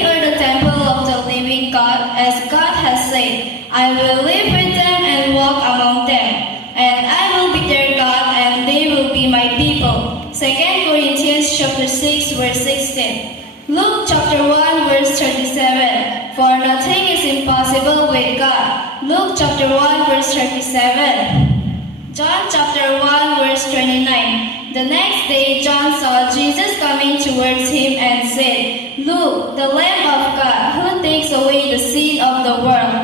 we are the temple of the living God, as God has said, I will live with them and walk among them, and I will be their God, and they will be my people. 2 Corinthians chapter 6, verse 16. Luke chapter 1, verse 37. For nothing is impossible with God. Luke chapter 1, verse 37. John chapter 1, verse 29. The next day John saw Jesus coming towards him and said, Look, the Lamb of God, who takes away the sin of the world.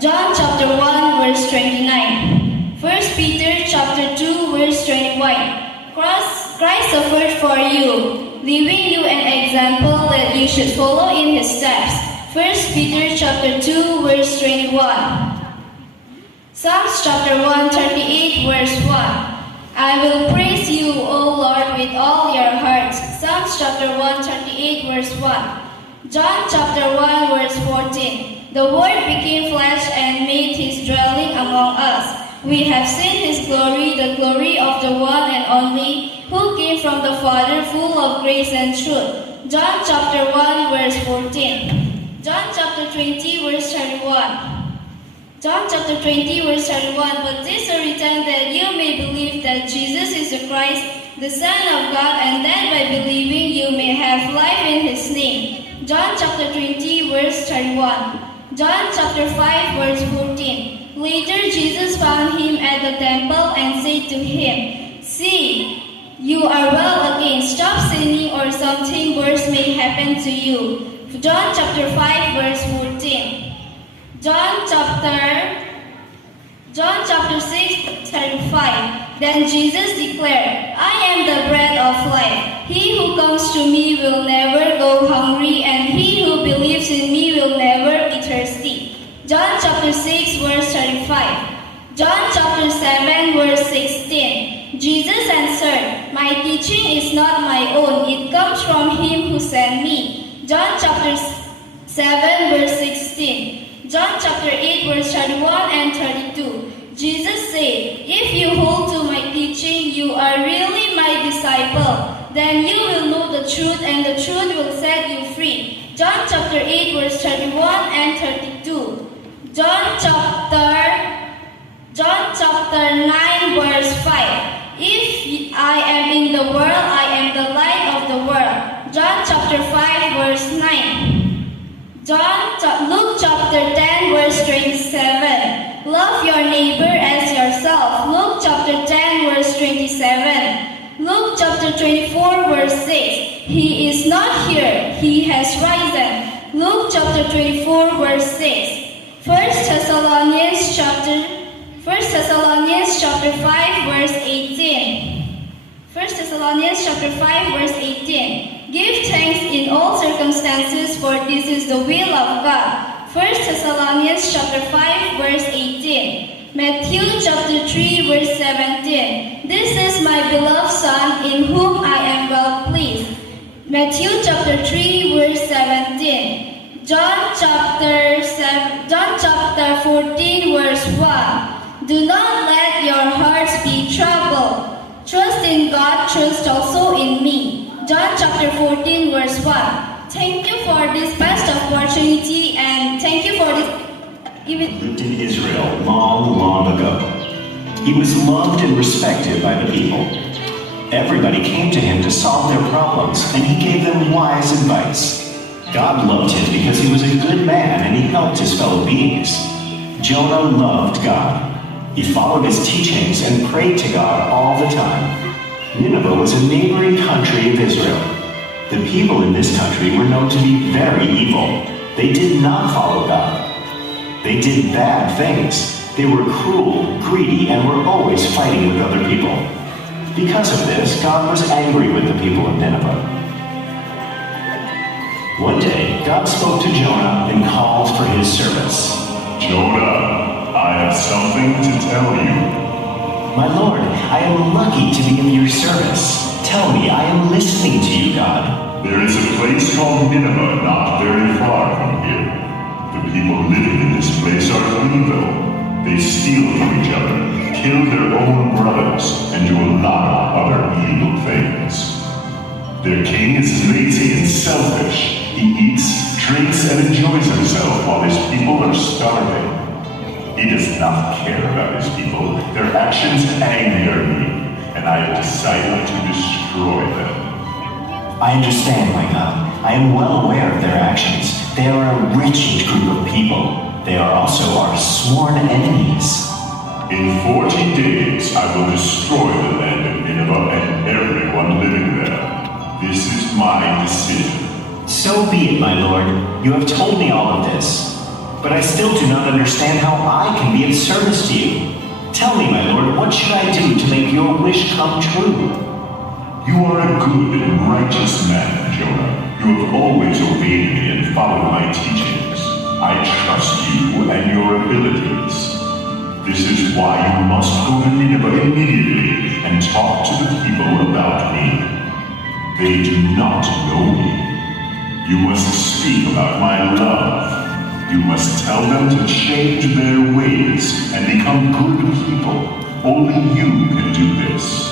John chapter 1, verse 29. 1 Peter chapter 2, verse 21. Christ suffered for you, leaving you an example that you should follow in his steps. 1 Peter chapter 2, verse 21. Psalms chapter 138, verse 1. I will praise you, O Lord, with all your heart. Psalms chapter 138, verse 1. John chapter 1, verse 14. The Word became flesh and made his dwelling among us. We have seen his glory, the glory of the one and only, who came from the Father, full of grace and truth. John chapter 1, verse 14. John chapter 20, verse 31. John chapter 20, verse 31. But these are written that you may believe that Jesus is the Christ, the Son of God, and that by believing you may have life in his name. John chapter 20, verse 31. John chapter 5, verse 14. Later Jesus found him at the temple and said to him, See, you are well again. Stop sinning or something worse may happen to you. John chapter 5, verse 14. John chapter 6, 35. Then Jesus declared, I am the bread of life. He who comes to me will never go hungry, and he who believes in me will never be thirsty. John chapter 6, verse 35. John chapter 7, verse 16. Jesus answered, My teaching is not my own. It comes from him who sent me. John chapter 7, verse 16. John chapter 8, verse 31 and 32. Jesus said, If you hold to my teaching, you are really my disciple. Then you will know the truth, and the truth will set you free. John chapter 8, verse 31 and 32. John chapter 9, verse 5. If I am in the world, I am the light of the world. John chapter 5, verse 9. Luke chapter 10, verse 27. Love your neighbor as yourself. Luke chapter 10, verse 27. Luke chapter 24, verse 6. He is not here, he has risen. Luke chapter 24, verse 6. 1 Thessalonians chapter 5, verse 18. 1 Thessalonians chapter 5, verse 18. Give thanks in all circumstances, for this is the will of God. 1 Thessalonians chapter 5, verse 18. Matthew chapter 3, verse 17. This is my beloved Son, in whom I am well pleased. Matthew chapter 3, verse 17. John chapter 14, verse 1. Do not let your hearts be troubled. Trust in God, trust also in me. John chapter 14, verse 1. Thank you for this best opportunity, and thank you for this. Lived in Israel long, long ago. He was loved and respected by the people. Everybody came to him to solve their problems, and he gave them wise advice. God loved him because he was a good man and he helped his fellow beings. Jonah loved God. He followed his teachings and prayed to God all the time. Nineveh was a neighboring country of Israel. The people in this country were known to be very evil. They did not follow God. They did bad things. They were cruel, greedy, and were always fighting with other people. Because of this, God was angry with the people of Nineveh. One day, God spoke to Jonah and called for his service. Jonah, I have something to tell you. My Lord, I am lucky to be in your service. Tell me, I am listening to you, God. There is a place called Nineveh not very far from here. The people living in this place are evil. They steal from each other, kill their own brothers, and do a lot of other evil things. Their king is lazy and selfish. He eats, drinks, and enjoys himself while his people are starving. He does not care about his people. Their actions anger me, and I have decided to destroy them. I understand, my God. I am well aware of their actions. They are a wretched group of people. They are also our sworn enemies. In 40 days, I will destroy the land of Nineveh and everyone living there. This is my decision. So be it, my lord. You have told me all of this. But I still do not understand how I can be of service to you. Tell me, my lord, what should I do to make your wish come true? You are a good and righteous man, Jonah. You have always obeyed me and followed my teachings. I trust you and your abilities. This is why you must go to Nineveh immediately and talk to the people about me. They do not know me. You must speak about my love. You must tell them to change their ways and become good people. Only you can do this.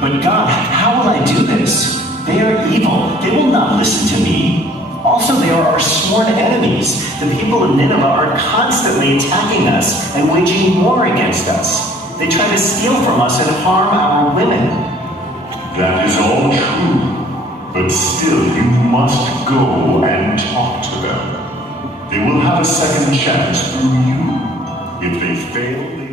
But God, how will I do this? They are evil. They will not listen to me. Also, they are our sworn enemies. The people of Nineveh are constantly attacking us and waging war against us. They try to steal from us and harm our women. That is all true. But still, you must go and talk to them. They will have a second chance through you. If they fail, they...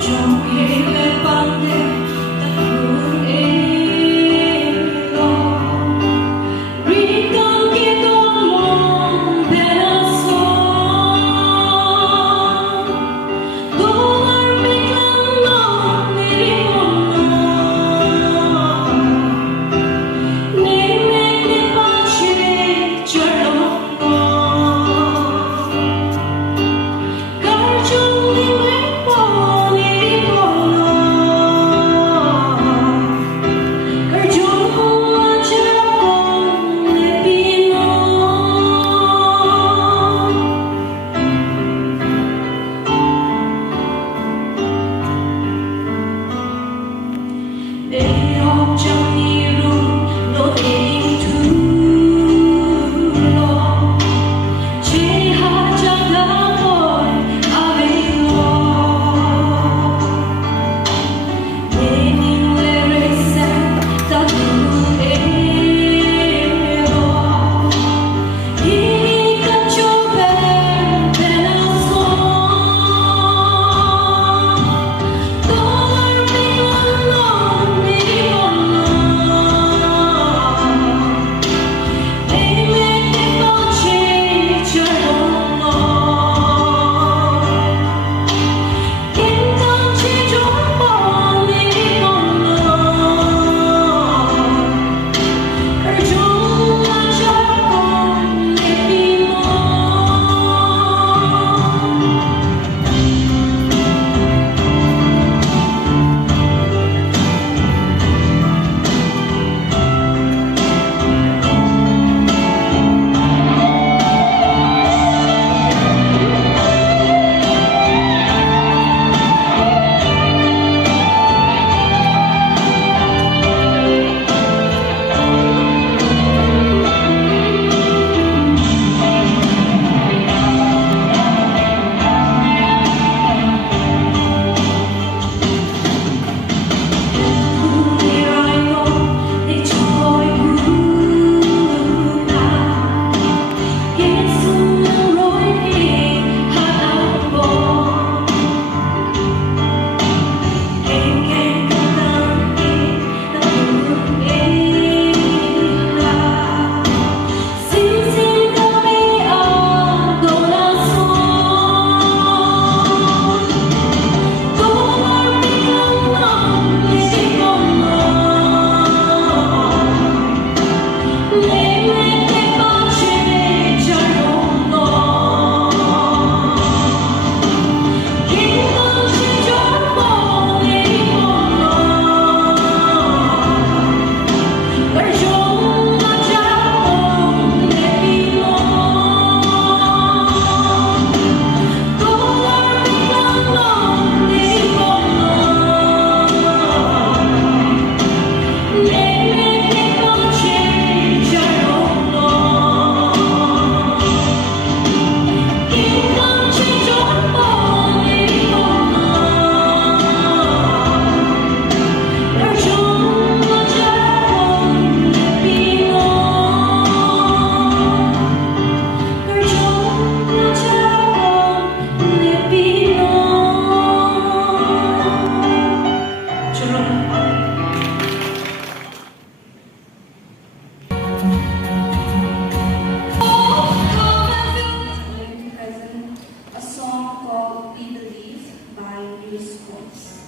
Don't new schools.